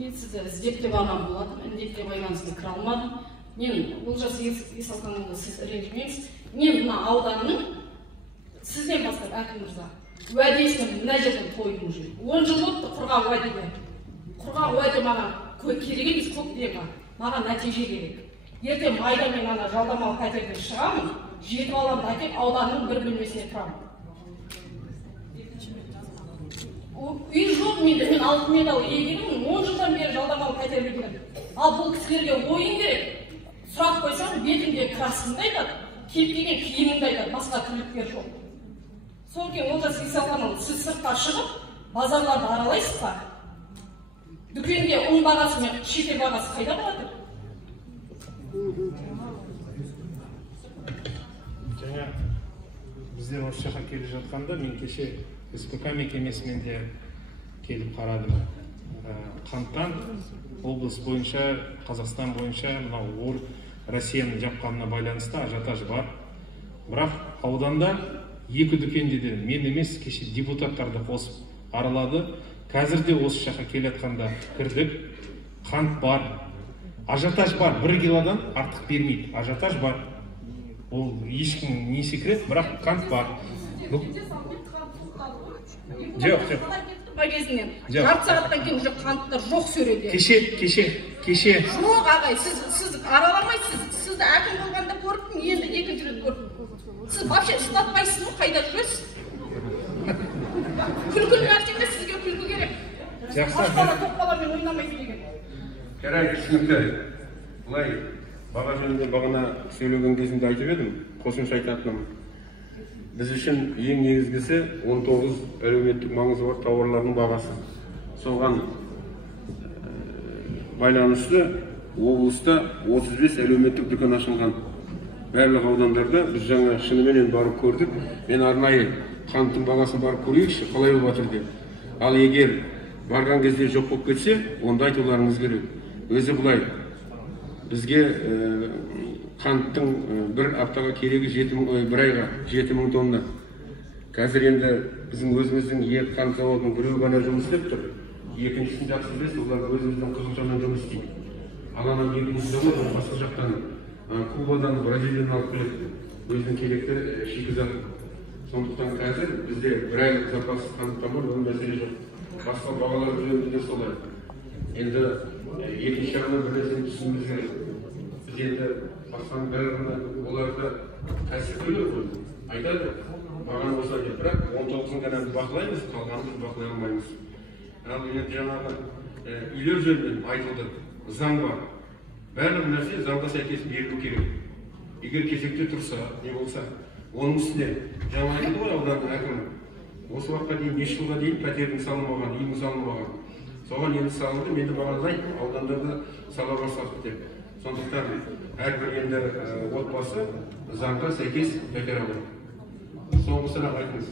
мен сізді іздеп те барған болатынмын, індетке байланысты кіре алмадым. Мен Олжас Есалханұлы, сіз ренжімеңіз. Мен мына ауданның сізден бастап әкім мырза уәдесін мына жерден қойдым уже. 10 жыл болды құрған уәдеге. Құрған уәде маған керек емес, көктем маған нәтиже керек. Ертең майда мен ана жалдамалы пәтерден шығамын, жеті баламды әкеп ауданның бір бөлмесіне тұрамын. Үй жоқ менде, мен алтын медал иегерімін, 10 жылдан бері жалдамалы пәтерге келемін. Ал бұл кісілерге ойын керек. Сұрақ қойсам, бетімде краскымды айтады, келіп келген киімімді айтады, басқа күліктер жоқ. Сол кейін Олжас Есалханұлы, сіз сыртқа шығып, базарларды аралайсыз ба? Дүкенге ұн бағасы мен шетел бағасы қайда барады? Жаңа біздер осы жаққа келіп жатқанда мен кеше СПК мекемесімен де келіп қарадым. Қанттан облыс бойынша, Қазақстан бойынша мынау Россияның жапқанына байланысты ажиотаж бар. Бірақ ауданда екі дүкенде де мен емес, кеше депутаттарды қосып аралады. Қазір де осы жаққа келетқанда кірдік. Қант бар. Ажиотаж бар. 1 килодан артық бермейді. Ажиотаж бар. Ол ешкім не секрет, бірақ қант бар. Жоқ. Жарты сағаттан кейін уже қанттар жоқ сөреде. Кеше. Жоқ ағай, сіз араламайсыз. Сізді әкім болғанда көрдім, енді екінші рет көрдім. Сіз вообще ұстатпайсыз ғой, қайда жүресіз? Күлкілі нәрседе сізге күлкі керек. Ашқала тоқпалармен ойнамайсыз деген. Қарай, түсінікті. Бұлай, баға жөнінде бағана сөйлеген кезімде айтып едім, қосымша айтатыным. Біз үшін ең негізгісі 19 әлеуметтік маңызы бар тауарлардың бағасы. Соған байланысты облыста 35 әлеуметтік дүкен ашылған. Барлық аудандарда біз жаңа шынымен барып көрдік. Мен арнайы қанттың бағасы барып көрейікші, қалай болып жатыр деп. Ал егер барған кезде жоқ болып кетсе, онда айтуларыңыз керек. Өзі бұлай, бізге қанттың бір аптаға керегі 1 айға 7000 тонна. Қазір енді біздің өзіміздің екі қант заводының біреу ғана жұмыс істеп тұр. Екіншісін жақсы білесіз, олар өзіміздің Қызылжардан жұмыс істейді. Аланан екінші завод басқа жақтан Кубадан, Бразилиядан алып келеді. Өзінің керекті шикізат. Сондықтан қазір бізде 1 айлық запас қанттан бар, ол мәселе жоқ. Басқа бағалар жөнінде де солай. Енді екінші жағынан бір нәрсені түсінуіміз керек. Біз енді басқаның бәріне оларды кәсіпкерлер ғой, айтады, маған осылай деп, бірақ 19-ын ғана бақылаймыз, қалғанын бақылай алмаймыз. Ал енді жаңағы үйлер жөнінен айтылды, заң бар. Барлық нәрсе заңға сәйкес берілу керек. Егер кезекте тұрса, не болса, оның үстіне жаңа айтылды ғой ауданның әкімі. Осы уақытқа дейін 5 жылға дейін пәтердің салынбаған, үйдің салынбаған. Соған енді салынды, менде бағалайды, аудандарда сала бастады деп. Сондықтан әрбір енді отбасы заңға сәйкес пәтер алады. Соңғы сұрақ айтыңыз.